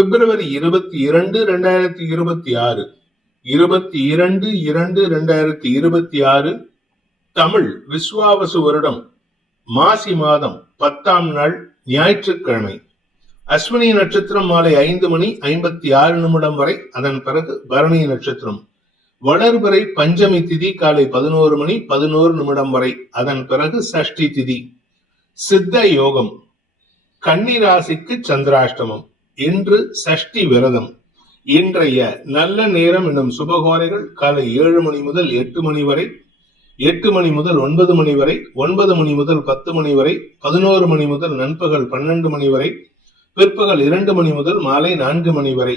பிப்ரவரி 22, 2026, 22/2/2026 தமிழ் விஸ்வாவசு வருடம் மாசி மாதம் 10ஆம் நாள் ஞாயிற்றுக்கிழமை. அஸ்வினி நட்சத்திரம் மாலை 5:56 வரை, அதன் பிறகு பரணி நட்சத்திரம். வளர்பிறை பஞ்சமி திதி காலை 11:11 வரை, அதன் பிறகு சஷ்டி திதி. சித்த யோகம். கன்னி ராசிக்கு சந்திராஷ்டமம். இன்று சஷ்டி விரதம். இன்றைய நல்ல நேரம் என்னும் சுபகோரைகள் காலை 7 மணி முதல் 8 மணி வரை, 8 மணி முதல் 9 மணி வரை, 9 மணி முதல் 10 மணி வரை, 11 மணி முதல் நண்பகல் 12 மணி வரை, பிற்பகல் 2 மணி முதல் மாலை 4 மணி வரை.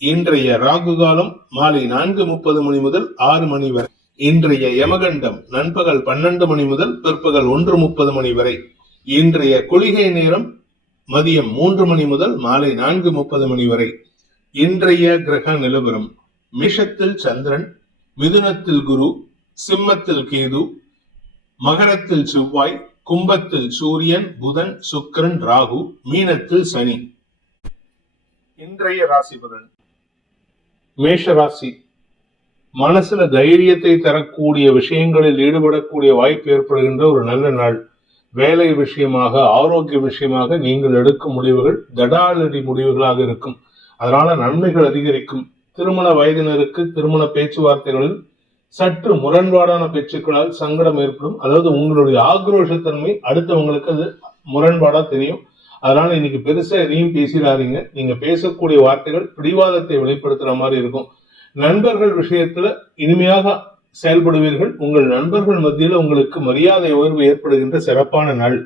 இன்றைய ராகு காலம் மாலை 4:30 மணி முதல் 6 மணி வரை. இன்றைய யமகண்டம் நண்பகல் 12 மணி முதல் பிற்பகல் 1:30 மணி வரை. இன்றைய குளிகை நேரம் மதியம் 3 மணி முதல் மாலை 4:30 மணி வரை. இன்றைய கிரக நிலவரம்: மேஷத்தில் சந்திரன், மிதுனத்தில் குரு, சிம்மத்தில் கேது, மகரத்தில் செவ்வாய், கும்பத்தில் சூரியன், புதன், சுக்கிரன், ராகு, மீனத்தில் சனி. இன்றைய ராசி பலன். மேஷ ராசி. மனசுல தைரியத்தை தரக்கூடிய விஷயங்களில் ஈடுபடக்கூடிய வாய்ப்பு ஏற்படுகின்ற ஒரு நல்ல நாள். வேலை விஷயமாக, ஆரோக்கிய விஷயமாக நீங்கள் எடுக்கும் முடிவுகள் தடாலடி முடிவுகளாக இருக்கும். அதனால நன்மைகள் அதிகரிக்கும். திருமண வயதினருக்கு திருமண பேச்சுவார்த்தைகளில் சற்று முரண்பாடான பேச்சுக்களால் சங்கடம் ஏற்படும். அதாவது உங்களுடைய ஆக்ரோஷத்தன்மை அடுத்தவங்களுக்கு அது முரண்பாடா தெரியும். அதனால இன்னைக்கு பெருசா எதையும் பேசிடாதீங்க. நீங்க பேசக்கூடிய வார்த்தைகள் பிடிவாதத்தை வெளிப்படுத்துற மாதிரி இருக்கும். நண்பர்கள் விஷயத்துல இனிமையாக செயல்படுவீர்கள். உங்கள் நண்பர்கள் மத்தியில் உங்களுக்கு மரியாதை உயர்வு ஏற்படுகின்ற சிறப்பான நாள்.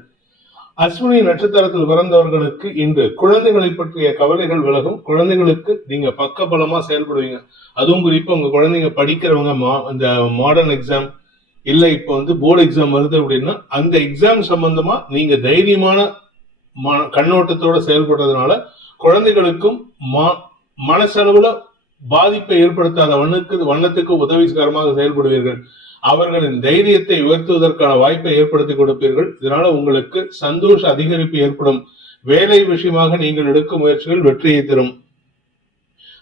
அஸ்வினி நட்சத்திரத்தில் பிறந்தவர்களுக்கு இன்று குழந்தைகளை பற்றிய கவலைகள் விலகும். குழந்தைகளுக்கு நீங்க பக்கபலமா செயல்படுவீங்க. அதுவும் குறிப்பா உங்க குழந்தைங்க படிக்கிறவங்க இந்த மாடர்ன் எக்ஸாம் இல்ல இப்ப போர்டு எக்ஸாம் வருது அப்படின்னா அந்த எக்ஸாம் சம்பந்தமா நீங்க தைரியமான கண்ணோட்டத்தோட செயல்படுறதுனால குழந்தைகளுக்கும் மனசளவுல பாதிப்பை ஏற்படுத்தாத வண்ணத்துக்கு உதவிகரமாக செயல்படுவீர்கள். அவர்களின் தைரியத்தை உயர்த்துவதற்கான வாய்ப்பை ஏற்படுத்தி கொடுப்பீர்கள். இதனால உங்களுக்கு சந்தோஷ அதிகரிப்பு ஏற்படும். வேலை விஷயமாக நீங்கள் எடுக்கும் முயற்சிகள் வெற்றியை தரும்.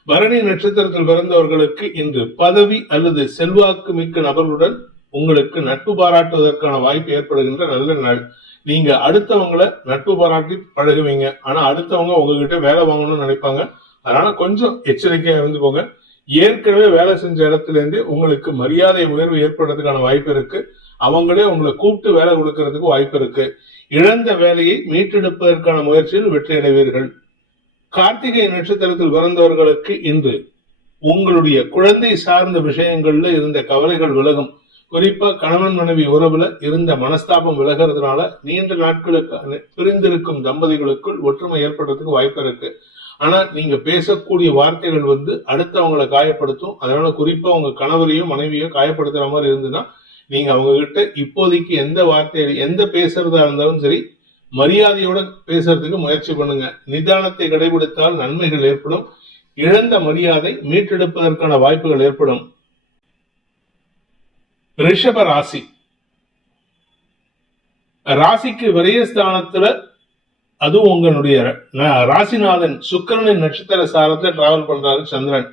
பரணி நட்சத்திரத்தில் பிறந்தவர்களுக்கு இன்று பதவி அல்லது செல்வாக்கு மிக்க நபர்களுடன் உங்களுக்கு நட்பு பாராட்டுவதற்கான வாய்ப்பு ஏற்படுகின்ற நல்ல நாள். நீங்க அடுத்தவங்களை நட்பு பாராட்டி பழகுவீங்க. ஆனா அடுத்தவங்க உங்ககிட்ட வேலை வாங்கணும்னு நினைப்பாங்க. அதனால கொஞ்சம் எச்சரிக்கையா இருந்துக்கோங்க. ஏற்கனவே வேலை செஞ்ச இடத்துல இருந்து உங்களுக்கு மரியாதை உயர்வு ஏற்படுறதுக்கான வாய்ப்பு இருக்கு. அவங்களே உங்களை கூப்பிட்டு வேலை கொடுக்கறதுக்கு வாய்ப்பு இருக்கு. இழந்த வேலையை மீட்டெடுப்பதற்கான முயற்சியில் வெற்றி அடைவீர்கள். கார்த்திகை நட்சத்திரத்தில் பிறந்தவர்களுக்கு இன்று உங்களுடைய குழந்தை சார்ந்த விஷயங்கள்ல இருந்த கவலைகள் விலகும். குறிப்பா கணவன் மனைவி உறவுல இருந்த மனஸ்தாபம் விலகிறதுனால நீண்ட நாட்களுக்கு பிரிந்திருக்கும் தம்பதிகளுக்குள் ஒற்றுமை ஏற்படுறதுக்கு வாய்ப்பு இருக்கு. ஆனா நீங்க பேசக்கூடிய வார்த்தைகள் அடுத்தவங்களை காயப்படுத்தும். அதனால குறிப்பா உங்க கணவரையும் மனைவியோ காயப்படுத்துற மாதிரி இருந்துன்னா நீங்க அவங்க கிட்ட இப்போதைக்கு எந்த வார்த்தையை எந்த பேசுறதா இருந்தாலும் சரி மரியாதையோட பேசுறதுக்கு முயற்சி பண்ணுங்க. நிதானத்தை கடைபிடித்தால் நன்மைகள் ஏற்படும். இழந்த மரியாதை மீட்டெடுப்பதற்கான வாய்ப்புகள் ஏற்படும். ரிஷப ராசி. ராசிக்கு விரயஸ்தானத்துல அதுவும் உங்களுடைய ராசிநாதன் சுக்கிரனின் நட்சத்திர சாரத்தை டிராவல் பண்றாரு சந்திரன்.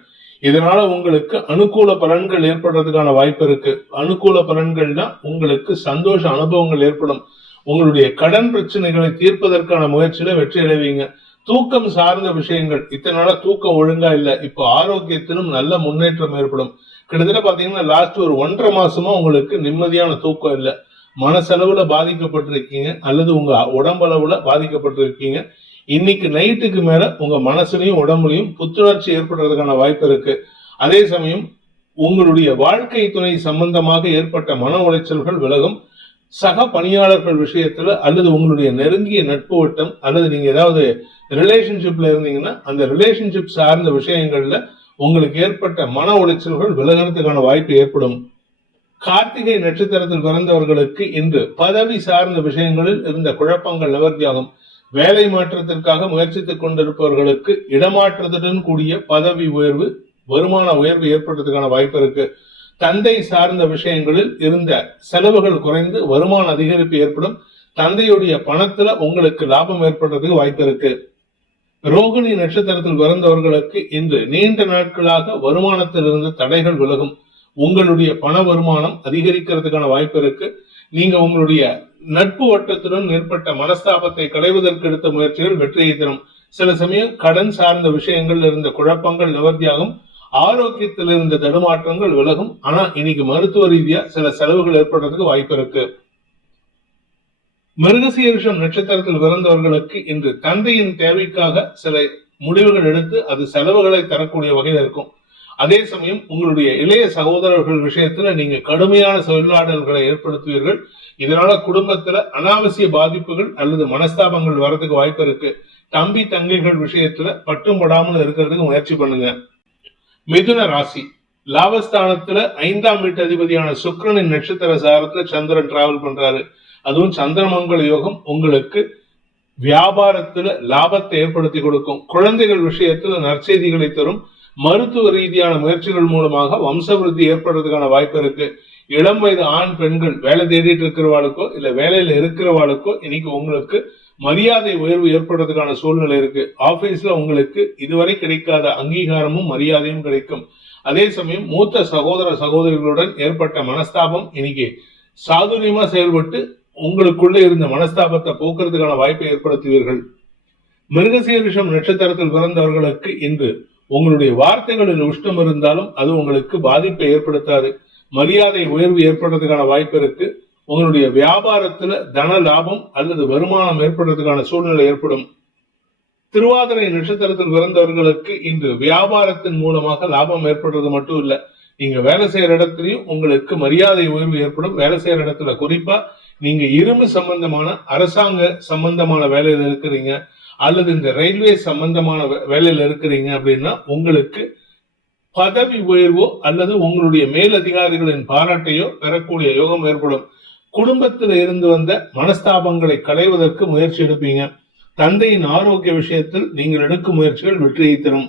இதனால உங்களுக்கு அனுகூல பலன்கள் ஏற்படுறதுக்கான வாய்ப்பு இருக்கு. அனுகூல பலன்கள்னா உங்களுக்கு சந்தோஷ அனுபவங்கள் ஏற்படும். உங்களுடைய கடன் பிரச்சனைகளை தீர்ப்பதற்கான முயற்சியில வெற்றி அடைவீங்க. தூக்கம் சார்ந்த விஷயங்கள் இத்தனை நாளா தூக்கம் ஒழுங்கா இல்ல, இப்போ ஆரோக்கியத்திலும் நல்ல முன்னேற்றம் ஏற்படும். கிட்டத்தட்ட பாத்தீங்கன்னா லாஸ்ட் ஒரு 1.5 மாசமா உங்களுக்கு நிம்மதியான தூக்கம் இல்ல. மனசளவுல பாதிக்கப்பட்டிருக்கீங்க அல்லது உங்க உடம்பளவுல பாதிக்கப்பட்டிருக்கீங்க. இன்னைக்கு நைட்டுக்கு மேல உங்க மனசுலையும் உடம்புலையும் புத்துணர்ச்சி ஏற்படுறதுக்கான வாய்ப்பு இருக்கு. அதே சமயம் உங்களுடைய வாழ்க்கை துணை சம்பந்தமாக ஏற்பட்ட மன உளைச்சல்கள் விலகும். சக பணியாளர்கள் விஷயத்துல அல்லது உங்களுடைய நெருங்கிய நட்பு வட்டம் அல்லது நீங்க ஏதாவது ரிலேஷன்ஷிப்ல இருந்தீங்கன்னா அந்த ரிலேஷன்ஷிப் சார்ந்த விஷயங்கள்ல உங்களுக்கு ஏற்பட்ட மன உளைச்சல்கள் விலகிறதுக்கான வாய்ப்பு ஏற்படும். கார்த்திகை நட்சத்திரத்தில் பிறந்தவர்களுக்கு இன்று பதவி சார்ந்த விஷயங்களில் இருந்த குழப்பங்கள் நிவர்த்தியாகும். வேலை மாற்றத்திற்காக முயற்சித்துக் கொண்டிருப்பவர்களுக்கு இடமாற்றத்துடன் கூடிய பதவி உயர்வு, வருமான உயர்வு ஏற்படுறதுக்கான வாய்ப்பு இருக்கு. தந்தை சார்ந்த விஷயங்களில் இருந்த செலவுகள் குறைந்து வருமான அதிகரிப்பு ஏற்படும். தந்தையுடைய பணத்துல உங்களுக்கு லாபம் ஏற்படுறதுக்கு வாய்ப்பு இருக்கு. ரோகிணி நட்சத்திரத்தில் பிறந்தவர்களுக்கு இன்று நீண்ட நாட்களாக வருமானத்தில் இருந்து தடைகள் விலகும். உங்களுடைய பண வருமானம் அதிகரிக்கிறதுக்கான வாய்ப்பு இருக்கு. நீங்க உங்களுடைய நட்பு வட்டத்துடன் ஏற்பட்ட மனஸ்தாபத்தை களைவதற்கு எடுத்த முயற்சிகள் வெற்றியை தரும். சில சமயம் கடன் சார்ந்த விஷயங்கள் இருந்த குழப்பங்கள் நிவர்த்தியாகும். ஆரோக்கியத்தில் இருந்த தடுமாற்றங்கள் விலகும். ஆனா இன்னைக்கு மருத்துவ ரீதியா சில செலவுகள் ஏற்படுறதுக்கு வாய்ப்பு இருக்கு. மிருகசீரிஷம் நட்சத்திரத்தில் பிறந்தவர்களுக்கு இன்று தந்தையின் தேவைக்காக சில முடிவுகள் எடுத்து அது செலவுகளை தரக்கூடிய வகையில் இருக்கும். அதே சமயம் உங்களுடைய இளைய சகோதரர்கள் விஷயத்துல நீங்க கடுமையான சொல்லாடல்களை ஏற்படுத்துவீர்கள். இதனால குடும்பத்துல அனாவசிய பாதிப்புகள் அல்லது மனஸ்தாபங்கள் வரதுக்கு வாய்ப்பு இருக்கு. தம்பி தங்கைகள் விஷயத்துல பட்டும் படாமல் இருக்கிறதுக்கு முயற்சி பண்ணுங்க. மிதுன ராசி லாபஸ்தானத்துல 5ஆம் வீட்டு அதிபதியான சுக்கிரனின் நட்சத்திர சாரத்துல சந்திரன் டிராவல் பண்றாரு. அதுவும் சந்திரமங்கல யோகம் உங்களுக்கு வியாபாரத்துல லாபத்தை ஏற்படுத்தி கொடுக்கும். குழந்தைகள் விஷயத்துல நற்செய்திகளை தரும். மருத்துவ ரீதியான முயற்சிகள் மூலமாக வம்சவிருத்தி ஏற்படுறதுக்கான வாய்ப்பு இருக்கு. இளம் வயது ஆண் பெண்கள் வேலை தேடிட்டு இருக்கிறவாளுக்கோ இல்ல வேலையில இருக்கிறவாளுக்கோ இன்னைக்கு உங்களுக்கு மரியாதை உயர்வு ஏற்படுறதுக்கான சூழ்நிலை இருக்கு. ஆபீஸ்ல உங்களுக்கு இதுவரை கிடைக்காத அங்கீகாரமும் மரியாதையும் கிடைக்கும். அதே சமயம் மூத்த சகோதர சகோதரிகளுடன் ஏற்பட்ட மனஸ்தாபம் இன்னைக்கு சாதுரியமா செயல்பட்டு உங்களுக்குள்ள இருந்த மனஸ்தாபத்தை போக்குறதுக்கான வாய்ப்பை ஏற்படுத்துவீர்கள். மிருகசீரிஷம் நட்சத்திரத்தில் பிறந்தவர்களுக்கு இன்று உங்களுடைய வார்த்தைகளில் உஷ்ணம் இருந்தாலும் அது உங்களுக்கு பாதிப்பை ஏற்படுத்தாது. மரியாதை உயர்வு ஏற்படுறதுக்கான வாய்ப்பு இருக்கு. உங்களுடைய வியாபாரத்துல தன லாபம் அல்லது வருமானம் ஏற்படுறதுக்கான சூழ்நிலை ஏற்படும். திருவாதிரை நட்சத்திரத்தில் பிறந்தவர்களுக்கு இன்று வியாபாரத்தின் மூலமாக லாபம் ஏற்படுறது மட்டும் இல்ல, நீங்க வேலை செய்யற இடத்துலயும் உங்களுக்கு மரியாதை உயர்வு ஏற்படும். வேலை செய்யற இடத்துல குறிப்பா நீங்க இரும்பு சம்பந்தமான அரசாங்க சம்பந்தமான வேலையில இருக்கிறீங்க அல்லது இந்த ரயில்வே சம்பந்தமான வேலையில இருக்கிறீங்க அப்படின்னா உங்களுக்கு பதவி உயர்வோ அல்லது உங்களுடைய மேலதிகாரிகளின் பாராட்டையோ பெறக்கூடிய யோகம் ஏற்படும். குடும்பத்தில் இருந்து வந்த மனஸ்தாபங்களை களைவதற்கு முயற்சி எடுப்பீங்க. தந்தையின் ஆரோக்கிய விஷயத்தில் நீங்கள் எடுக்கும் முயற்சிகள் வெற்றியை தரும்.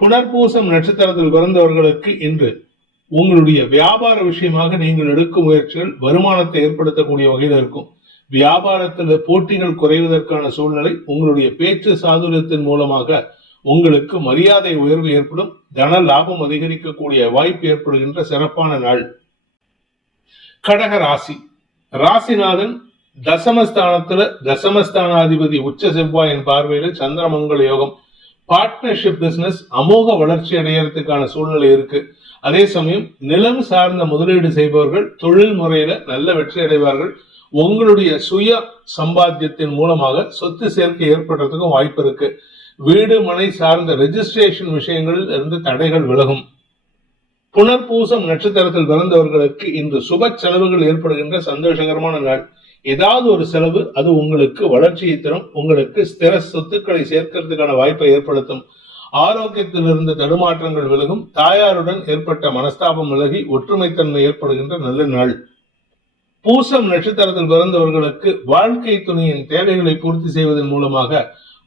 புனர்பூசம் நட்சத்திரத்தில் பிறந்தவர்களுக்கு இன்று உங்களுடைய வியாபார விஷயமாக நீங்கள் எடுக்கும் முயற்சிகள் வருமானத்தை ஏற்படுத்தக்கூடிய வகையில் இருக்கும். வியாபாரத்தில் போட்டிகள் குறைவதற்கான சூழ்நிலை, உங்களுடைய பேச்சு சாதுரியத்தின் மூலமாக உங்களுக்கு மரியாதை உயர்வு ஏற்படும். தன லாபம் அதிகரிக்கக்கூடிய வாய்ப்பு ஏற்படுகின்ற சிறப்பான நாள். கடக ராசி ராசிநாதன் தசமஸ்தானத்துல தசமஸ்தானாதிபதி உச்ச செவ்வாயின் பார்வையில சந்திரமங்கல யோகம். பார்ட்னர்ஷிப் பிசினஸ் அமோக வளர்ச்சி அடையறதுக்கான சூழ்நிலை இருக்கு. அதே சமயம் நிலம் சார்ந்த முதலீடு செய்பவர்கள் தொழில் முறையில நல்ல வெற்றி அடைவார்கள். உங்களுடைய சுய சம்பாத்தியத்தின் மூலமாக சொத்து சேர்க்கை ஏற்படுறதுக்கும் வாய்ப்பு இருக்கு. வீடு மனை சார்ந்த ரெஜிஸ்ட்ரேஷன் விஷயங்களில் இருந்து தடைகள் விலகும். புனர்பூசம் நட்சத்திரத்தில் பிறந்தவர்களுக்கு இன்று சுப செலவுகள் ஏற்படுகின்ற சந்தோஷகரமான நாள். ஏதாவது ஒரு செலவு அது உங்களுக்கு வளர்ச்சியை தரும். உங்களுக்கு ஸ்திர சொத்துக்களை சேர்க்கிறதுக்கான வாய்ப்பை ஏற்படுத்தும். ஆரோக்கியத்தில் இருந்த தடுமாற்றங்கள் விலகும். தாயாருடன் ஏற்பட்ட மனஸ்தாபம் விலகி ஒற்றுமைத்தன்மை ஏற்படுகின்ற நல்ல நாள். பூசம் நட்சத்திரத்தில் பிறந்தவர்களுக்கு வாழ்க்கை துணையின் தேவைகளை பூர்த்தி செய்வதன் மூலமாக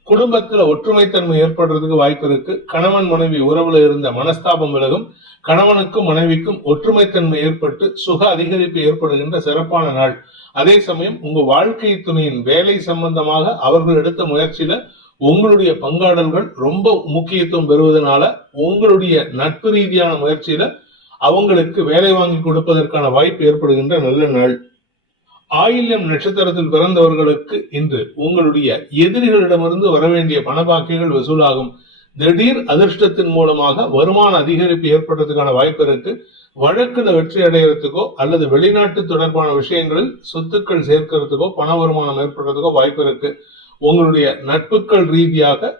குடும்பத்துல ஒற்றுமைத்தன்மை ஏற்படுறதுக்கு வாய்ப்பு இருக்கு. கணவன் மனைவி உறவுல இருந்த மனஸ்தாபம் விலகும். கணவனுக்கும் மனைவிக்கும் ஒற்றுமைத்தன்மை ஏற்பட்டு சுக அதிகரிப்பு ஏற்படுகின்ற சிறப்பான நாள். அதே சமயம் உங்க வாழ்க்கை துணையின் வேலை சம்பந்தமாக அவர்கள் எடுத்த முயற்சியில உங்களுடைய பங்காடல்கள் ரொம்ப முக்கியத்துவம் பெறுவதனால உங்களுடைய நட்பு ரீதியான முயற்சியில அவங்களுக்கு வேலை வாங்கி கொடுப்பதற்கான வாய்ப்பு ஏற்படுகின்ற நல்ல நாள். ஆயில்யம் நட்சத்திரத்தில் பிறந்தவர்களுக்கு இன்று உங்களுடைய எதிரிகளிடமிருந்து வரவேண்டிய பணபாக்கிகள் வசூலாகும். திடீர் அதிர்ஷ்டத்தின் மூலமாக வருமான அதிகரிப்பு ஏற்படுறதுக்கான வாய்ப்பு இருக்கு. வழக்குல வெற்றி அடைகிறதுக்கோ அல்லது வெளிநாட்டு தொடர்பான விஷயங்களில் சொத்துக்கள் சேர்க்கிறதுக்கோ பண வருமானம் ஏற்படுறதுக்கோ வாய்ப்பு இருக்கு. உங்களுடைய நட்புகள் ரீதியாக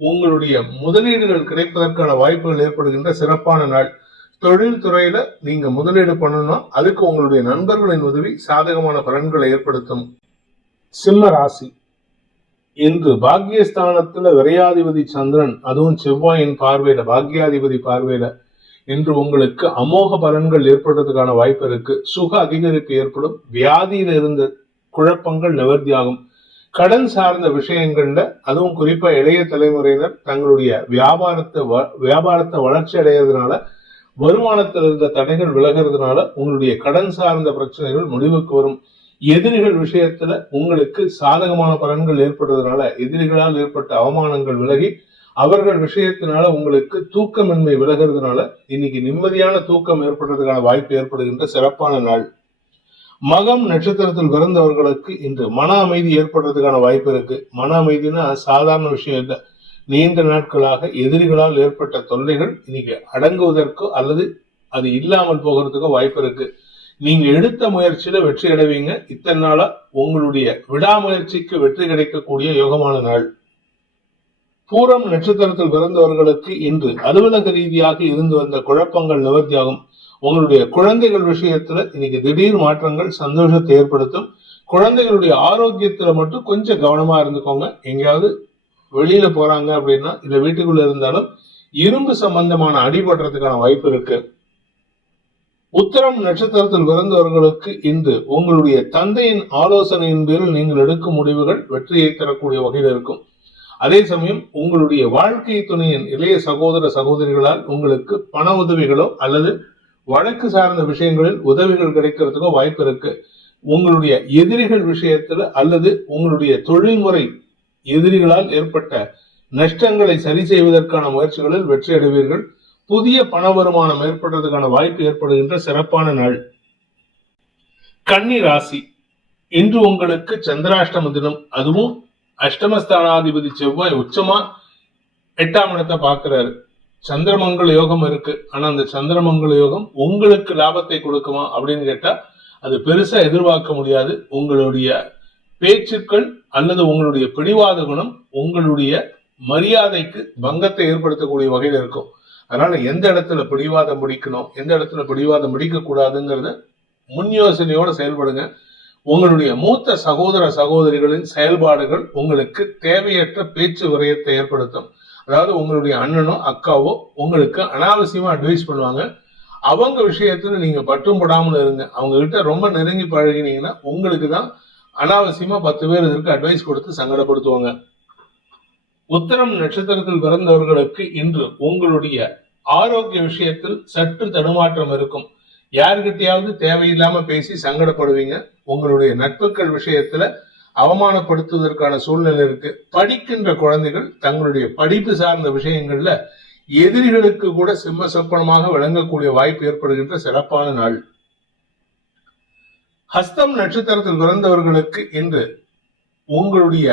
உங்களுடைய முதலீடுகள் கிடைப்பதற்கான வாய்ப்புகள் ஏற்படுகின்ற சிறப்பான நாள். தொழில் துறையில நீங்க முதலீடு பண்ணணும்னா அதுக்கு உங்களுடைய நண்பர்களின் உதவி சாதகமான பலன்களை ஏற்படுத்தும். சிம்ம ராசி இன்று பாக்கியஸ்தானத்துல விரையாதிபதி சந்திரன் அதுவும் செவ்வாயின் பார்வையில பாக்கியாதிபதி பார்வையில இன்று உங்களுக்கு அமோக பலன்கள் ஏற்படுறதுக்கான வாய்ப்பு இருக்கு. சுக அதிகரிப்பு ஏற்படும். வியாதியில இருந்த குழப்பங்கள் நிவர்த்தியாகும். கடன் சார்ந்த விஷயங்கள்ல அதுவும் குறிப்பா இளைய தலைமுறையினர் தங்களுடைய வியாபாரத்தை வளர்ச்சி அடைகிறதுனால வருமானத்தில் இருந்த தடைகள் விலகிறதுனால உங்களுடைய கடன் சார்ந்த பிரச்சனைகள் முடிவுக்கு வரும். எதிரிகள் விஷயத்துல உங்களுக்கு சாதகமான பலன்கள் ஏற்படுறதுனால எதிரிகளால் ஏற்பட்ட அவமானங்கள் விலகி அவர்கள் விஷயத்தினால உங்களுக்கு தூக்கமின்மை விலகிறதுனால இன்னைக்கு நிம்மதியான தூக்கம் ஏற்படுறதுக்கான வாய்ப்பு ஏற்படுகின்ற சிறப்பான நாள். மகம் நட்சத்திரத்தில் பிறந்தவர்களுக்கு இன்று மன அமைதி ஏற்படுறதுக்கான வாய்ப்பு இருக்கு. மன அமைதினா சாதாரண விஷயம் இல்லை. நீண்ட நாட்களாக எதிரிகளால் ஏற்பட்ட தொல்லைகள் இன்னைக்கு அடங்குவதற்கோ அல்லது அது இல்லாமல் போகிறதுக்கோ வாய்ப்பு இருக்கு. நீங்க எடுத்த முயற்சியில வெற்றி அடைவீங்க. இத்தனை நாளா உங்களுடைய விடாமுயற்சிக்கு வெற்றி கிடைக்கக்கூடிய யோகமான நாள். பூரம் நட்சத்திரத்தில் பிறந்தவர்களுக்கு இன்று அலுவலக ரீதியாக இருந்து வந்த குழப்பங்கள் நிவர்த்தியாகும். உங்களுடைய குழந்தைகள் விஷயத்துல இன்னைக்கு திடீர் மாற்றங்கள் சந்தோஷத்தை ஏற்படுத்தும். குழந்தைகளுடைய ஆரோக்கியத்துல மட்டும் கொஞ்சம் கவனமா இருந்துக்கோங்க. எங்கேயாவது வெளியில போறாங்க அப்படின்னா இல்ல வீட்டுக்குள்ள இருந்தாலும் இரும்பு சம்பந்தமான அடிபடுறதுக்கான வாய்ப்பு இருக்கு. உத்திரம் நட்சத்திரத்தில் பிறந்தவர்களுக்கு இன்று உங்களுடைய தந்தையின் ஆலோசனையின் பேரில் நீங்கள் எடுக்கும் முடிவுகள் வெற்றியை தரக்கூடிய வகையில் இருக்கும். அதே சமயம் உங்களுடைய வாழ்க்கை துணையின் இளைய சகோதர சகோதரிகளால் உங்களுக்கு பண உதவிகளோ அல்லது வழக்கு சார்ந்த விஷயங்களில் உதவிகள் கிடைக்கிறதுக்கோ வாய்ப்பு இருக்கு. உங்களுடைய எதிரிகள் விஷயத்துல அல்லது உங்களுடைய தொழில்முறை எதிரிகளால் ஏற்பட்ட நஷ்டங்களை சரி செய்வதற்கான முயற்சிகளில் வெற்றி அடைவீர்கள். புதிய பண வருமானம் ஏற்படுறதுக்கான வாய்ப்பு ஏற்படுகின்ற சிறப்பான நாள். கன்னி ராசி, இன்று உங்களுக்கு சந்திராஷ்டம தினம். அதுவும் அஷ்டமஸ்தானாதிபதி செவ்வாய் உச்சமா 8ஆம் இடத்தை பார்க்கிறாரு. சந்திரமங்கல யோகம் இருக்கு. ஆனா அந்த சந்திரமங்கல யோகம் உங்களுக்கு லாபத்தை கொடுக்குமா அப்படின்னு கேட்டா அது பெருசா எதிர்பார்க்க முடியாது. உங்களுடைய பேச்சுக்கள் அல்லது உங்களுடைய பிடிவாத குணம் உங்களுடைய மரியாதைக்கு பங்கத்தை ஏற்படுத்தக்கூடிய வகையில் இருக்கும். அதனால எந்த இடத்துல பிடிவாதம் முடிக்கணும், எந்த இடத்துல பிடிவாதம் முடிக்க கூடாதுங்கிறத முன் யோசனையோட செயல்படுங்க. உங்களுடைய மூத்த சகோதர சகோதரிகளின் செயல்பாடுகள் உங்களுக்கு தேவையற்ற பேச்சு விரயத்தை ஏற்படுத்தும். அதாவது உங்களுடைய அண்ணனோ அக்காவோ உங்களுக்கு அனாவசியமா அட்வைஸ் பண்ணுவாங்க. அவங்க விஷயத்துல நீங்க பட்டும் படாமல் இருங்க. அவங்க கிட்ட ரொம்ப நெருங்கி பழகினீங்கன்னா உங்களுக்கு தான் அனாவசியமா 10 பேர் இதற்கு அட்வைஸ் கொடுத்து சங்கடப்படுத்துவாங்க. உத்திரம் நட்சத்திரத்தில் பிறந்தவர்களுக்கு இன்று உங்களுடைய ஆரோக்கிய விஷயத்தில் சற்று தடுமாற்றம் இருக்கும். யாருகிட்டையாவது தேவையில்லாம பேசி சங்கடப்படுவீங்க. உங்களுடைய நட்புகள் விஷயத்துல அவமானப்படுத்துவதற்கான சூழ்நிலை இருக்கு. படிக்கின்ற குழந்தைகள் தங்களுடைய படிப்பு சார்ந்த விஷயங்கள்ல எதிரிகளுக்கு கூட சிம்ம சொப்பனமாக விளங்கக்கூடிய வாய்ப்பு ஏற்படுகின்ற சிறப்பான நாள். ஹஸ்தம் நட்சத்திரத்தில் பிறந்தவர்களுக்கு இன்று உங்களுடைய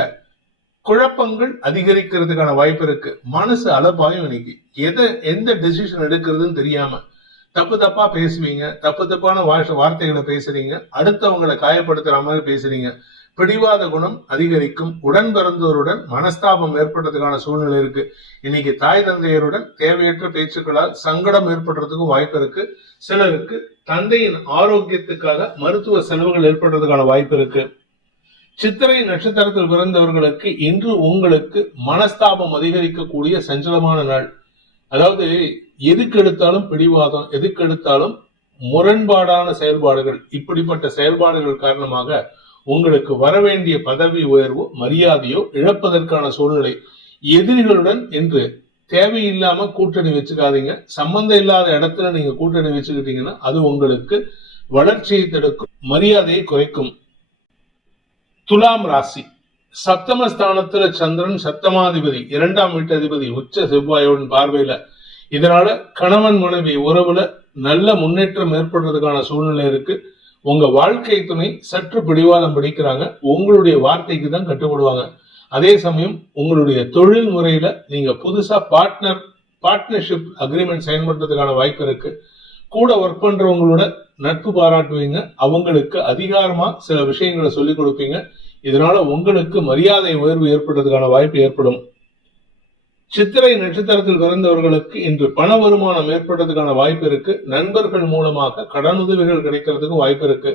குழப்பங்கள் அதிகரிக்கிறதுக்கான வாய்ப்பு இருக்கு. மனசு அலப்பாயும் இன்னைக்கு எந்த டெசிஷன் எடுக்கிறதுன்னு தெரியாம தப்பா பேசுவீங்க. தப்பான வார்த்தைகளை பேசுறீங்க. அடுத்தவங்களை காயப்படுத்துற மாதிரி பேசுறீங்க. பிடிவாத குணம் அதிகரிக்கும். உடன் பிறந்தோருடன் மனஸ்தாபம் ஏற்படுறதுக்கான சூழ்நிலை இருக்கு. இன்னைக்கு தாய் தந்தையருடன் தேவையற்ற பேச்சுக்களால் சங்கடம் ஏற்படுறதுக்கும் வாய்ப்பு இருக்கு. சிலருக்கு தந்தையின் ஆரோக்கியத்துக்காக மருத்துவ செலவுகள் ஏற்படுறதுக்கான வாய்ப்பு இருக்கு. சித்திரை நட்சத்திரத்தில் பிறந்தவர்களுக்கு இன்று உங்களுக்கு மனஸ்தாபம் அதிகரிக்கக்கூடிய சஞ்சலமான நாள். அதாவது எதுக்கு எடுத்தாலும் பிடிவாதம், எதுக்கு எடுத்தாலும் முரண்பாடான செயல்பாடுகள், இப்படிப்பட்ட செயல்பாடுகள் காரணமாக உங்களுக்கு வரவேண்டிய பதவி உயர்வோ மரியாதையோ இழப்பதற்கான சூழ்நிலை. எதிரிகளுடன் என்று தேவையில்லாம கூட்டணி வச்சுக்காதீங்க. சம்பந்தம் இல்லாத இடத்துல நீங்க கூட்டணி வச்சுக்கிட்டீங்கன்னா அது உங்களுக்கு வளர்ச்சியை தடுக்கும், மரியாதையை குறைக்கும். துலாம் ராசி, சப்தமஸ்தானத்துல சந்திரன் சப்தமாதிபதி 2ஆம் வீட்டதிபதி உச்ச செவ்வாயோட பார்வையில. இதனால கணவன் மனைவி உறவுல நல்ல முன்னேற்றம் ஏற்படுறதுக்கான சூழ்நிலை இருக்கு. உங்க வாழ்க்கை துணை சற்று பிடிவாதம் பிடிக்கிறாங்க. உங்களுடைய வார்த்தைக்கு தான் கட்டுப்படுவாங்க. அதே சமயம் உங்களுடைய தொழில் முறையில நீங்க புதுசா பார்ட்னர்ஷிப் அக்ரிமெண்ட் சைன் பண்றதுக்கான வாய்ப்பு இருக்கு. கூட ஒர்க் பண்றவங்களோட நட்பு பாராட்டுவீங்க. அவங்களுக்கு அதிகாரமா சில விஷயங்களை சொல்லிக் கொடுப்பீங்க. இதனால உங்களுக்கு மரியாதை உயர்வு ஏற்படுறதுக்கான வாய்ப்பு ஏற்படும். சித்திரை நட்சத்திரத்தில் பிறந்தவர்களுக்கு இன்று பண வருமானம் ஏற்படுறதுக்கான வாய்ப்பு இருக்கு. நண்பர்கள் மூலமாக கடனுதவிகள் கிடைக்கிறதுக்கு வாய்ப்பு இருக்கு.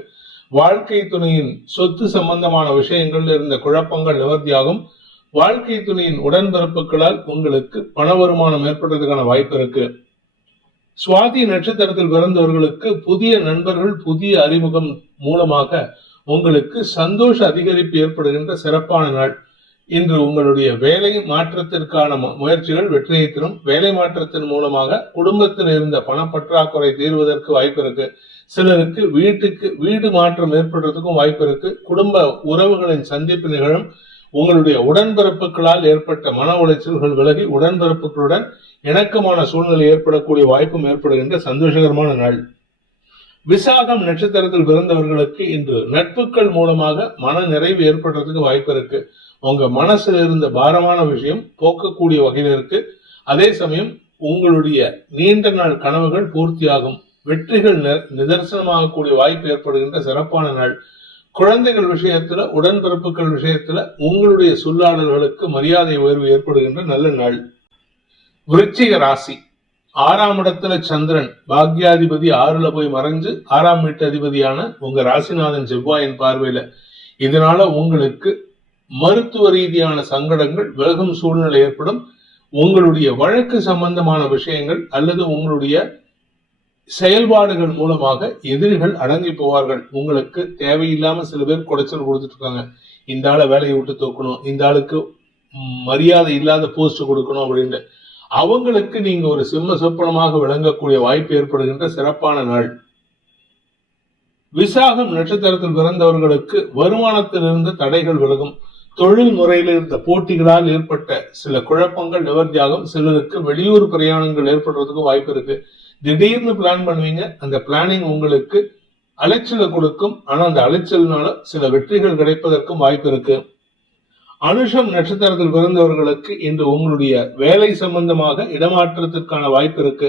வாழ்க்கை துணையின் சொத்து சம்பந்தமான விஷயங்கள் இருந்த குழப்பங்கள் நிவர்த்தியாகும். வாழ்க்கை துணையின் உடன்பிறப்புகளால் உங்களுக்கு பண வருமானம் ஏற்படுறதுக்கான வாய்ப்பு இருக்கு. சுவாதி நட்சத்திரத்தில் பிறந்தவர்களுக்கு புதிய நண்பர்கள், புதிய அறிமுகம் மூலமாக உங்களுக்கு சந்தோஷ அதிகரிப்பு ஏற்படுகின்ற சிறப்பான நாள். இன்று உங்களுடைய வேலை மாற்றத்திற்கான முயற்சிகள் வெற்றியை தரும். வேலை மாற்றத்தின் மூலமாக குடும்பத்தில் இருந்த பணப்பற்றாக்குறை தீர்வதற்கு வாய்ப்பு இருக்கு. சிலருக்கு வீடு மாற்றம் ஏற்படுறதுக்கும் வாய்ப்பு இருக்கு. குடும்ப உறவுகளின் சந்திப்பு நிகழும். உங்களுடைய உடன்பிறப்புகளால் ஏற்பட்ட மன உளைச்சல்கள் விலகி உடன்பிறப்புகளுடன் இணக்கமான சூழ்நிலை ஏற்படக்கூடிய வாய்ப்பும் ஏற்படுகின்ற சந்தோஷகரமான நாள். விசாகம் நட்சத்திரத்தில் பிறந்தவர்களுக்கு இன்று நட்புகள் மூலமாக மன நிறைவு ஏற்படுறதுக்கு வாய்ப்பு இருக்கு. உங்க மனசுல இருந்த பாரமான விஷயம் போக்கக்கூடிய வகையில் இருக்கு. அதே சமயம் உங்களுடைய நீண்ட நாள் கனவுகள் பூர்த்தியாகும். வெற்றிகள் நிதர்சனமாகக்கூடிய வாய்ப்பு ஏற்படுகின்ற சிறப்பான நாள். குழந்தைகள் விஷயத்துல உடன்பிறப்புகள் விஷயத்துல உங்களுடைய சொல்லாடல்களுக்கு மரியாதை உயர்வு ஏற்படுகின்ற நல்ல நாள். விருச்சிக ராசி 6ஆம் இடத்துல சந்திரன் பாக்யாதிபதி 6ல போய் மறைஞ்சு 6ஆம் வீட்டு அதிபதியான உங்க ராசிநாதன் செவ்வாயின் பார்வையில. இதனால உங்களுக்கு மருத்துவ ரீதியான சங்கடங்கள் விலகும் சூழ்நிலை ஏற்படும். உங்களுடைய வழக்கு சம்பந்தமான விஷயங்கள் அல்லது உங்களுடைய செயல்பாடுகள் மூலமாக எதிரிகள் அடங்கி போவார்கள். உங்களுக்கு தேவையில்லாம சில பேர் குடைச்சல் கொடுத்துட்டு இருக்காங்க. இந்த ஆளை வேலையை விட்டு தூக்கணும், இந்த ஆளுக்கு மரியாதை இல்லாத போஸ்ட் கொடுக்கணும் அப்படின்னு அவங்களுக்கு நீங்க ஒரு சிம்ம சொப்பனமாக விளங்கக்கூடிய வாய்ப்பு ஏற்படுகின்ற சிறப்பான நாள். விசாகம் நட்சத்திரத்தில் பிறந்தவர்களுக்கு வருமானத்தில் இருந்த தடைகள் விலகும். தொழில் முறையில் இருந்த போட்டிகளால் ஏற்பட்ட சில குழப்பங்கள் நிவர்த்தியாகும். சிலருக்கு வெளியூர் பிரயாணங்கள் ஏற்படுறதுக்கும் வாய்ப்பு இருக்கு. திடீர்னு பிளான் பண்ணுவீங்க, அந்த பிளானிங் உங்களுக்கு அலைச்சலை கொடுக்கும். ஆனா அந்த அலைச்சல்னால சில வெற்றிகள் கிடைப்பதற்கும் வாய்ப்பு இருக்கு. அனுஷம் நட்சத்திரத்தில் பிறந்தவர்களுக்கு இன்று உங்களுடைய வேலை சம்பந்தமாக இடமாற்றத்திற்கான வாய்ப்பு இருக்கு.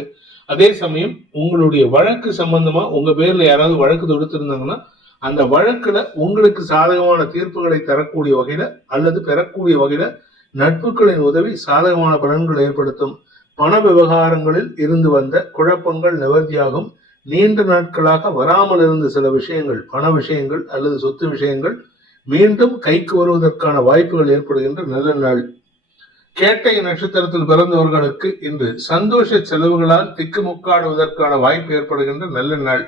அதே சமயம் உங்களுடைய வழக்கு சம்பந்தமா உங்க பேர்ல யாராவது வழக்கு தொடுத்திருந்தாங்கன்னா அந்த வழக்குல உங்களுக்கு சாதகமான தீர்ப்புகளை தரக்கூடிய வகையில அல்லது பெறக்கூடிய வகையில நட்புகளின் உதவி சாதகமான பலன்கள் ஏற்படுத்தும். பண விவகாரங்களில் இருந்து வந்த குழப்பங்கள் நிவர்த்தியாகும். நீண்ட நாட்களாக வராமல் இருந்த சில விஷயங்கள், பண விஷயங்கள் அல்லது சொத்து விஷயங்கள் மீண்டும் கைக்கு வருவதற்கான வாய்ப்புகள் ஏற்படுகின்ற நல்ல நாள். கேட்டை நட்சத்திரத்தில் பிறந்தவர்களுக்கு இன்று சந்தோஷ செலவுகளால் திக்குமுக்காடுவதற்கான வாய்ப்பு ஏற்படுகின்ற நல்ல நாள்.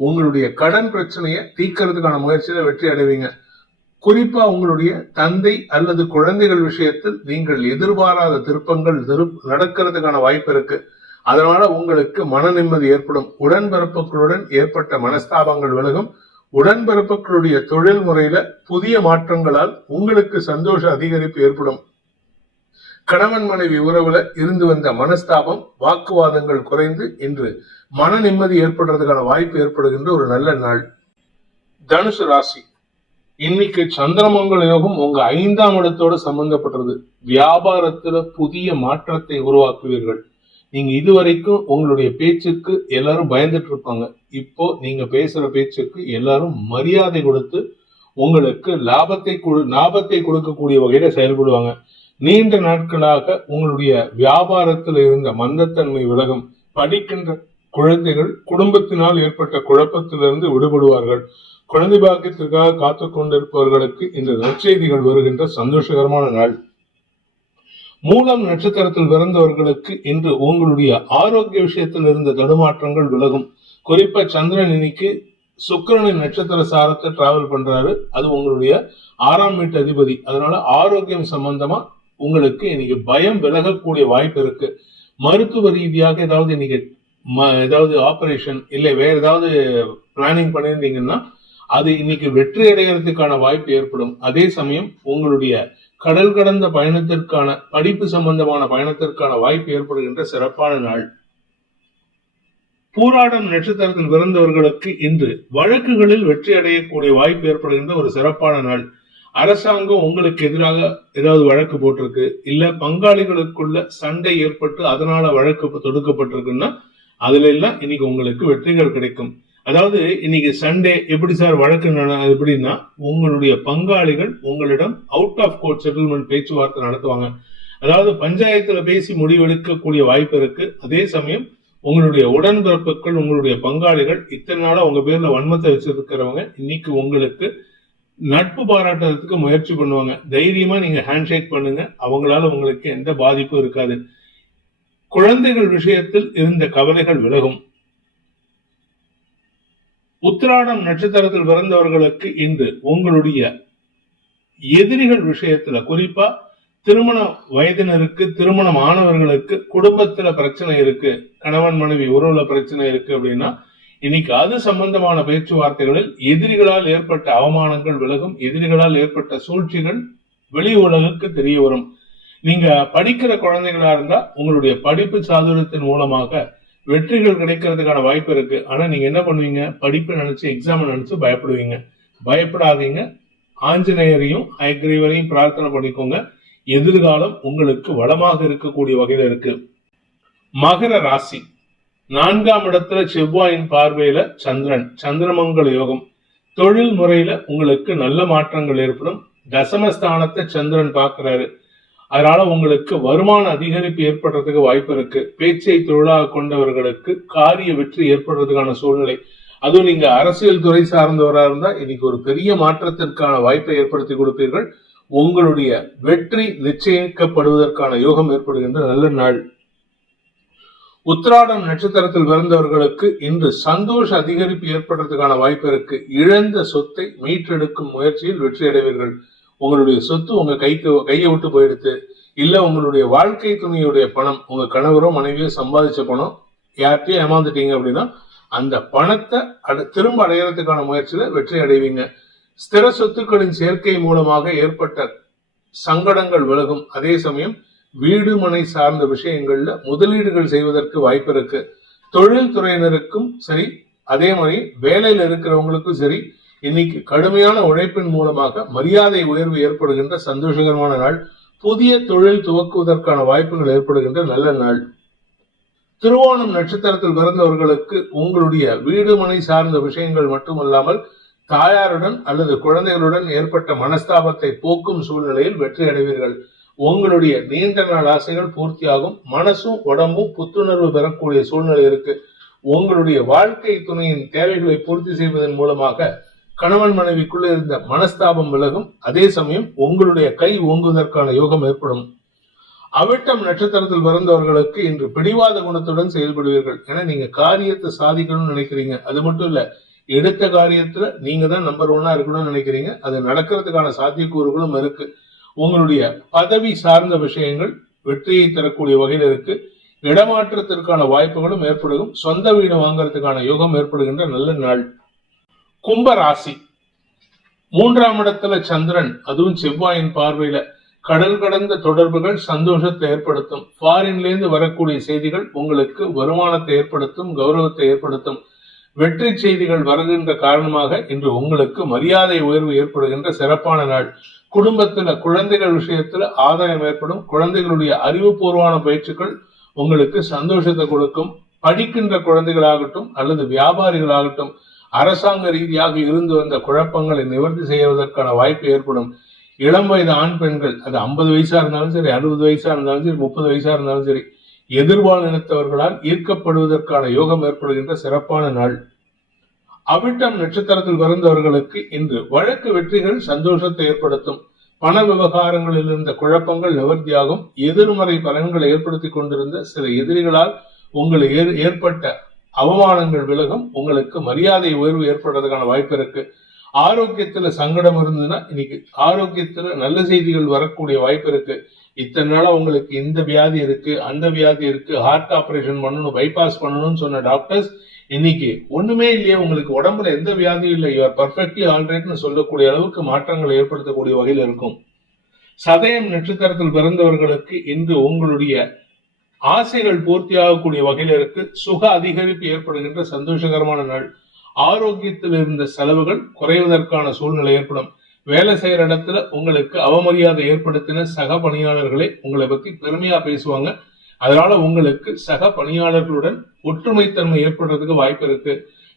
உங்களுடைய கடன் பிரச்சனையை தீர்க்கறதுக்கான முயற்சியில வெற்றி அடைவீங்க. குறிப்பா உங்களுடைய தந்தை அல்லது குழந்தைகள் விஷயத்தில் நீங்கள் எதிர்பாராத திருப்பங்கள் நடக்கிறதுக்கான வாய்ப்பு இருக்கு. அதனால உங்களுக்கு மன நிம்மதி ஏற்படும். உடன்பிறப்புகளுடன் ஏற்பட்ட மனஸ்தாபங்கள் விலகும். உடன்பிறப்புகளுடைய தொழில் முறையில புதிய மாற்றங்களால் உங்களுக்கு சந்தோஷ அதிகரிப்பு ஏற்படும். கணவன் மனைவி உறவுல இருந்து வந்த மனஸ்தாபம் வாக்குவாதங்கள் குறைந்து இன்று மன நிம்மதி ஏற்படுறதுக்கான வாய்ப்பு ஏற்படுகின்ற ஒரு நல்ல நாள். தனுசு ராசி இன்னைக்கு சந்திரமங்கல யோகம் உங்க 5ஆம் இடத்தோட சம்பந்தப்பட்டது. வியாபாரத்துல புதிய மாற்றத்தை உருவாக்குவீர்கள். நீங்க இதுவரைக்கும் உங்களுடைய பேச்சுக்கு எல்லாரும் பயந்துட்டு இருப்பாங்க. இப்போ நீங்க பேசுற பேச்சுக்கு எல்லாரும் மரியாதை கொடுத்து உங்களுக்கு லாபத்தை கொடுக்கக்கூடிய வகையில செயல்படுவாங்க. நீண்ட நாட்களாக உங்களுடைய வியாபாரத்தில் இருந்த மந்தத்தன்மை விலகும். படிக்கின்ற குழந்தைகள் குடும்பத்தினால் ஏற்பட்ட குழப்பத்திலிருந்து விடுபடுவார்கள். குழந்தை பாக்கியத்திற்காக காத்து கொண்டிருப்பவர்களுக்கு இந்த நற்செய்திகள் வருகின்ற சந்தோஷகரமான நாள். மூலம் நட்சத்திரத்தில் பிறந்தவர்களுக்கு இன்று உங்களுடைய ஆரோக்கிய விஷயத்தில் இருந்த தடுமாற்றங்கள் விலகும். குறிப்பா சந்திரன் இன்னைக்கு சுக்கிரனின் நட்சத்திர சாரத்தை டிராவல் பண்றாரு. அது உங்களுடைய 6ஆம் வீட்டு அதிபதி. அதனால ஆரோக்கியம் சம்பந்தமா உங்களுக்கு இன்னைக்கு பயம் விலகக்கூடிய வாய்ப்பு இருக்கு. மருத்துவ ரீதியாக ஏதாவது ஆபரேஷன் இல்லை வேற ஏதாவது பிளானிங் பண்ணியிருந்தீங்கன்னா அது இன்னைக்கு வெற்றி அடைகிறதுக்கான வாய்ப்பு ஏற்படும். அதே சமயம் உங்களுடைய கடல் கடந்த பயணத்திற்கான படிப்பு சம்பந்தமான பயணத்திற்கான வாய்ப்பு ஏற்படுகின்ற சிறப்பான நாள். பூராடம் நட்சத்திரத்தில் பிறந்தவர்களுக்கு இன்று வழக்குகளில் வெற்றி அடையக்கூடிய வாய்ப்பு ஏற்படுகின்ற ஒரு சிறப்பான நாள். அரசாங்கம் உங்களுக்கு எதிராக ஏதாவது வழக்கு போட்டிருக்கு, இல்ல பங்காளிகளுக்குள்ள சண்டை ஏற்பட்டு அதனால வழக்கு தொடுக்கப்பட்டிருக்குன்னா அதுல எல்லாம் இன்னைக்கு உங்களுக்கு வெற்றிகள் கிடைக்கும். அதாவது இன்னைக்கு சண்டே எப்படி சார் வழக்கு எப்படின்னா உங்களுடைய பங்காளிகள் உங்களிடம் அவுட் ஆஃப் கோர்ட் செட்டில்மெண்ட் பேச்சுவார்த்தை நடத்துவாங்க. அதாவது பஞ்சாயத்துல பேசி முடிவெடுக்கக்கூடிய வாய்ப்பு இருக்கு. அதே சமயம் உங்களுடைய உடன்பிறப்புகள் உங்களுடைய பங்காளிகள் இத்தனை நாளா உங்க பேர்ல வன்மத்தை வச்சிருக்கிறவங்க இன்னைக்கு உங்களுக்கு நட்பு பாராட்டுறதுக்கு முயற்சி பண்ணுவாங்க. தைரியமா நீங்க ஹேண்ட்ஷேக் பண்ணுங்க. அவங்களால உங்களுக்கு எந்த பாதிப்பும் இருக்காது. குழந்தைகள் விஷயத்தில் இருந்த கவலைகள் விலகும். உத்திராடம் நட்சத்திரத்தில் பிறந்தவர்களுக்கு இன்று உங்களுடைய எதிரிகள் விஷயத்துல குறிப்பா திருமண வயதினருக்கு திருமணம் ஆனவர்களுக்கு குடும்பத்துல பிரச்சனை இருக்கு, கணவன் மனைவி உறவுல பிரச்சனை இருக்கு அப்படின்னா இன்னைக்கு அது சம்பந்தமான பேச்சுவார்த்தைகளில் எதிரிகளால் ஏற்பட்ட அவமானங்கள் விலகும், எதிரிகளால் ஏற்பட்ட சூழ்ச்சிகள் வெளி உலகுக்கு தெரிய வரும். நீங்க படிக்கிற குழந்தைகளா இருந்தா உங்களுடைய படிப்பு சாதுரியத்தின் மூலமாக வெற்றிகள் கிடைக்கிறதுக்கான வாய்ப்பு இருக்கு. ஆனா நீங்க என்ன பண்ணுவீங்க, படிப்பை நினைச்சு எக்ஸாம் நினைச்சு பயப்படுவீங்க. பயப்படாதீங்க. ஆஞ்சநேயரையும் ஹயக்ரீவரையும் பிரார்த்தனை பண்ணிக்கோங்க. எதிர்காலம் உங்களுக்கு வளமாக இருக்கக்கூடிய வகையில இருக்கு. மகர ராசி, 4ஆம் இடத்துல செவ்வாயின் பார்வையில சந்திரன், சந்திரமங்கல யோகம். தொழில் முறையில உங்களுக்கு நல்ல மாற்றங்கள் ஏற்படும். தசமஸ்தானத்தை சந்திரன் பார்க்கிறாரு. அதனால உங்களுக்கு வருமான அதிகரிப்பு ஏற்படுறதுக்கு வாய்ப்பு இருக்கு. பேச்சை தொழிலாக கொண்டவர்களுக்கு காரிய வெற்றி ஏற்படுறதுக்கான சூழ்நிலை. அதுவும் நீங்க அரசியல் துறை சார்ந்தவரா இருந்தா இன்னைக்கு ஒரு பெரிய மாற்றத்திற்கான வாய்ப்பை ஏற்படுத்தி கொடுப்பீர்கள். உங்களுடைய வெற்றி நிச்சயிக்கப்படுவதற்கான யோகம் ஏற்படுகின்ற நல்ல நாள். உத்திராடம் நட்சத்திரத்தில் பிறந்தவர்களுக்கு இன்று சந்தோஷ அதிகரிப்பு ஏற்படுறதுக்கான வாய்ப்பு இருக்கு. இழந்த சொத்தை மீட்டெடுக்கும் முயற்சியில் வெற்றி அடைவீர்கள். உங்களுடைய சொத்து உங்க கையை விட்டு போயிடுத்து, இல்ல உங்களுடைய வாழ்க்கை துணையுடைய பணம், உங்க கணவரோ மனைவியோ சம்பாதிச்ச பணம் யார்கிட்டயும் ஏமாந்துட்டீங்க அப்படின்னா அந்த பணத்தை திரும்ப அடையறதுக்கான முயற்சியில வெற்றி அடைவீங்க. ஸ்திர சொத்துக்களின் சேர்க்கை மூலமாக ஏற்பட்ட சங்கடங்கள் விலகும். அதே சமயம் வீடு மனை சார்ந்த விஷயங்கள்ல முதலீடுகள் செய்வதற்கு வாய்ப்பு இருக்கு. தொழில் துறையினருக்கும் சரி, அதே மாதிரி வேலையில இருக்கிறவங்களுக்கும் சரி, இன்னைக்கு கடுமையான உழைப்பின் மூலமாக மரியாதை உயர்வு ஏற்படுகின்ற சந்தோஷகரமான நாள். புதிய தொழில் துவக்குவதற்கான வாய்ப்புகள் ஏற்படுகின்ற நல்ல நாள். திருவோணம் நட்சத்திரத்தில் பிறந்தவர்களுக்கு உங்களுடைய வீடு மனை சார்ந்த விஷயங்கள் மட்டுமல்லாமல் தாயாருடன் அல்லது குழந்தைகளுடன் ஏற்பட்ட மனஸ்தாபத்தை போக்கும் சூழ்நிலையில் வெற்றி அடைவீர்கள். உங்களுடைய நீண்ட நாள் ஆசைகள் பூர்த்தியாகும். மனசும் உடம்பும் புத்துணர்வு பெறக்கூடிய சூழ்நிலை இருக்கு. உங்களுடைய வாழ்க்கை துணையின் தேவைகளை பூர்த்தி செய்வதன் மூலமாக கணவன் மனைவிக்குள்ள இருந்த மனஸ்தாபம் விலகும். அதே சமயம் உங்களுடைய கை ஓங்குவதற்கான யோகம் ஏற்படும். அவிட்டம் நட்சத்திரத்தில் பிறந்தவர்களுக்கு இன்று பிடிவாத குணத்துடன் செயல்படுவீர்கள். ஏன்னா நீங்க காரியத்தை சாதிக்கணும்னு நினைக்கிறீங்க. அது மட்டும் இல்ல, எடுத்த காரியத்துல நீங்க தான் நம்பர் 1 இருக்கணும்னு நினைக்கிறீங்க. அது நடக்கிறதுக்கான சாத்தியக்கூறுகளும் இருக்கு. உங்களுடைய பதவி சார்ந்த விஷயங்கள் வெற்றியை தரக்கூடிய வகையில் இருக்கு. இடமாற்றத்திற்கான வாய்ப்புகளும் ஏற்படும். சொந்த வீடு வாங்கறதுக்கான யோகம் ஏற்படுகின்ற நல்ல நாள். கும்ப ராசி, 3ஆம் இடத்துல சந்திரன், அதுவும் செவ்வாயின் பார்வையில. கடல் கடந்த தொடர்புகள் சந்தோஷத்தை ஏற்படுத்தும். ஃபாரின்ல இருந்து வரக்கூடிய செய்திகள் உங்களுக்கு வருமானத்தை ஏற்படுத்தும், கௌரவத்தை ஏற்படுத்தும். வெற்றி செய்திகள் வருகின்ற காரணமாக இன்று உங்களுக்கு மரியாதை உயர்வு ஏற்படுகின்ற சிறப்பான நாள். குடும்பத்துல குழந்தைகள் விஷயத்துல ஆதாயம் ஏற்படும். குழந்தைகளுடைய அறிவுபூர்வமான பயிற்சிகள் உங்களுக்கு சந்தோஷத்தை கொடுக்கும். படிக்கின்ற குழந்தைகளாகட்டும் அல்லது வியாபாரிகளாகட்டும் அரசாங்க ரீதியாக இருந்து வந்த குழப்பங்களை நிவர்த்தி செய்வதற்கான வாய்ப்பு ஏற்படும். இளம் வயது ஆண் பெண்கள், அது 50 வயசா இருந்தாலும் சரி, 60 வயசா இருந்தாலும் சரி, 30 வயசா இருந்தாலும் சரி, எதிர்வாழ் இனத்தவர்களால் ஈர்க்கப்படுவதற்கான யோகம் ஏற்படுகின்ற சிறப்பான நாள். அவிட்டம் நட்சத்திரத்தில் பிறந்தவர்களுக்கு இன்று வழக்கு வெற்றிகள் சந்தோஷத்தை ஏற்படுத்தும். பண விவகாரங்களில் இருந்த குழப்பங்கள் நிவர்த்தியாகும். எதிர்மறை பலன்களை ஏற்படுத்தி கொண்டிருந்த சில எதிரிகளால் உங்களுக்கு ஏற்பட்ட அவமானங்கள் விலகும். உங்களுக்கு மரியாதை உயர்வு ஏற்படுறதுக்கான வாய்ப்பு இருக்கு. ஆரோக்கியத்துல சங்கடம் இருந்ததுன்னா இன்னைக்கு ஆரோக்கியத்துல நல்ல செய்திகள் வரக்கூடிய வாய்ப்பு இருக்கு. இத்தனை நாளா உங்களுக்கு இந்த வியாதி இருக்கு, அந்த வியாதி இருக்கு, ஹார்ட் ஆபரேஷன் பண்ணணும், பைபாஸ் பண்ணணும்னு சொன்ன டாக்டர்ஸ் இன்னைக்கு ஒண்ணுமே இல்லையே, உங்களுக்கு உடம்புல எந்த வியாதியும் இல்லை, யூ ஆர் பர்ஃபெக்ட்லி ஆல்ரைட்னு சொல்லக்கூடிய அளவுக்கு மாற்றங்களை ஏற்படுத்தக்கூடிய வகையில் இருக்கும். சதயம் நட்சத்திரத்தில் பிறந்தவர்களுக்கு இன்று உங்களுடைய ஆசைகள் பூர்த்தியாகக்கூடிய வகையில் இருக்கு. சுக அதிகரிப்பு ஏற்படுகின்ற சந்தோஷகரமான நாள். ஆரோக்கியத்தில் இருந்த செலவுகள் குறைவதற்கான சூழ்நிலை ஏற்படும். வேலை செய்யற இடத்துல உங்களுக்கு அவமரியாதை ஏற்படுத்தின சக பணியாளர்களே உங்களை பத்தி பெருமையா பேசுவாங்க. அதனால உங்களுக்கு சக பணியாளர்களுடன் ஒற்றுமைத்தன்மை ஏற்படுறதுக்கு வாய்ப்பு இருக்கு.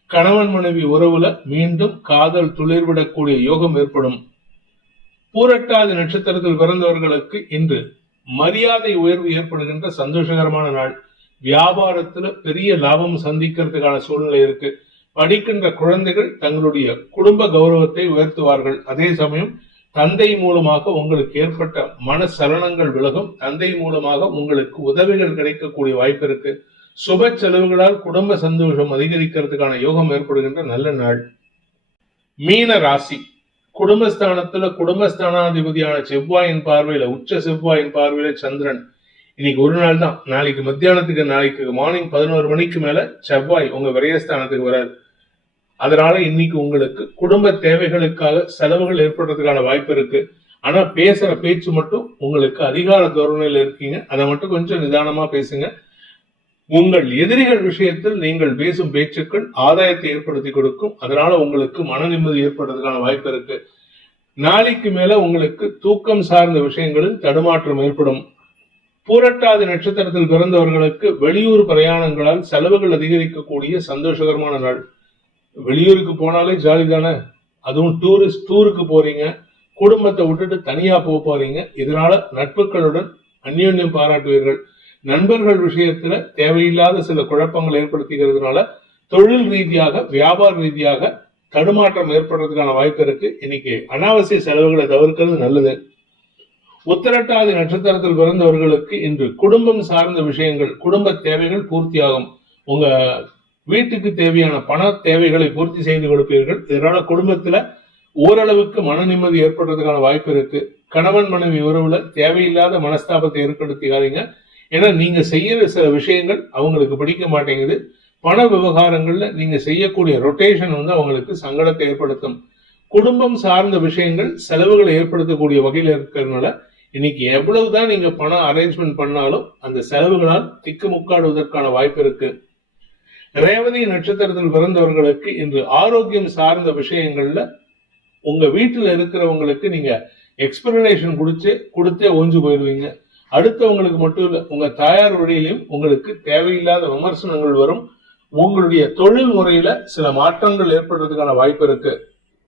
கணவன் மனைவி உறவுல மீண்டும் காதல் துளிர்விடக்கூடிய யோகம் ஏற்படும். பூரட்டாதி நட்சத்திரத்தில் பிறந்தவர்களுக்கு இன்று மரியாதை உயர்வு ஏற்படுகின்ற சந்தோஷகரமான நாள். வியாபாரத்துல பெரிய லாபம் சந்திக்கிறதுக்கான சூழ்நிலை இருக்கு. படிக்கின்ற குழந்தைகள் தங்களுடைய குடும்ப கௌரவத்தை உயர்த்துவார்கள். அதே சமயம் தந்தை மூலமாக உங்களுக்கு ஏற்பட்ட மன சலனங்கள் விலகும். தந்தை மூலமாக உங்களுக்கு உதவிகள் கிடைக்கக்கூடிய வாய்ப்பு இருக்கு. சுப செலவுகளால் குடும்ப சந்தோஷம் அதிகரிக்கிறதுக்கான யோகம் ஏற்படுகின்ற நல்ல நாள். மீன ராசி, குடும்பஸ்தானத்துல குடும்பஸ்தானாதிபதியான செவ்வாயின் பார்வையில, உச்ச செவ்வாயின் பார்வையில சந்திரன். இன்னைக்கு ஒரு நாள் தான். நாளைக்கு மார்னிங் 11 மணிக்கு மேல செவ்வாய் உங்க விரயஸ்தானத்துக்கு வராது. அதனால இன்னைக்கு உங்களுக்கு குடும்ப தேவைகளுக்காக செலவுகள் ஏற்படுறதுக்கான வாய்ப்பு இருக்கு. ஆனா பேசுற பேச்சு மட்டும் உங்களுக்கு அதிகார தோரணையில இருக்கீங்க. அதை மட்டும் கொஞ்சம் நிதானமா பேசுங்க. உங்கள் எதிரிகள் விஷயத்தில் நீங்கள் பேசும் பேச்சுக்கள் ஆதாயத்தை ஏற்படுத்தி கொடுக்கும். அதனால உங்களுக்கு மன நிம்மதி ஏற்படுறதுக்கான வாய்ப்பு இருக்கு. நாளைக்கு மேல உங்களுக்கு தூக்கம் சார்ந்த விஷயங்களில் தடுமாற்றம் ஏற்படும். பூரட்டாதி நட்சத்திரத்தில் பிறந்தவர்களுக்கு வெளியூர் பிரயாணங்களால் செலவுகள் அதிகரிக்கக்கூடிய சந்தோஷகரமான நாள். வெளியூருக்கு போனாலே ஜாலி தானே. அதுவும் டூருக்கு போறீங்க, குடும்பத்தை விட்டுட்டு தனியா போறீங்க. இதனால நட்புகளுடன் அந்யோன்யம் பாராட்டுவீர்கள். நண்பர்கள் விஷயத்துல தேவையில்லாத சில குழப்பங்கள் ஏற்படுத்திக்கிறதுனால தொழில் ரீதியாக வியாபார ரீதியாக தடுமாற்றம் ஏற்படுறதுக்கான வாய்ப்பு இருக்கு. இன்னைக்கு அனாவசிய செலவுகளை தவிர்க்கிறது நல்லது. உத்திரட்டாதி நட்சத்திரத்தில் பிறந்தவர்களுக்கு இன்று குடும்பம் சார்ந்த விஷயங்கள், குடும்ப தேவைகள் பூர்த்தியாகும். உங்க வீட்டுக்கு தேவையான பண தேவைகளை பூர்த்தி செய்து கொடுப்பீர்கள். இதனால குடும்பத்துல ஓரளவுக்கு மன நிம்மதி ஏற்படுறதுக்கான வாய்ப்பு இருக்கு. கணவன் மனைவி உறவுல தேவையில்லாத மனஸ்தாபத்தை ஏற்படுத்திக்காதீங்க. ஏன்னா நீங்க செய்யற சில விஷயங்கள் அவங்களுக்கு பிடிக்க மாட்டேங்குது. பண விவகாரங்கள்ல நீங்க செய்யக்கூடிய ரொட்டேஷன் அவங்களுக்கு சங்கடத்தை ஏற்படுத்தும். குடும்பம் சார்ந்த விஷயங்கள் செலவுகளை ஏற்படுத்தக்கூடிய வகையில இருக்கிறதுனால இன்னைக்கு எவ்வளவுதான் நீங்க பணம் அரேஞ்ச்மெண்ட் பண்ணாலும் அந்த செலவுகளால் திக்குமுக்காடுவதற்கான வாய்ப்பு இருக்கு. ரேவதி நட்சத்திரத்தில் பிறந்தவர்களுக்கு இன்று ஆரோக்கியம் சார்ந்த விஷயங்கள்ல உங்க வீட்டுல இருக்கிறவங்களுக்கு நீங்க எக்ஸ்பிளனேஷன் கொடுத்தே ஓஞ்சு போயிடுவீங்க. அடுத்தவங்களுக்கு மட்டும் இல்ல, உங்க தாயார் வழியிலும் உங்களுக்கு தேவையில்லாத விமர்சனங்கள் வரும். உங்களுடைய தொழில் முறையில சில மாற்றங்கள் ஏற்படுறதுக்கான வாய்ப்பு இருக்கு.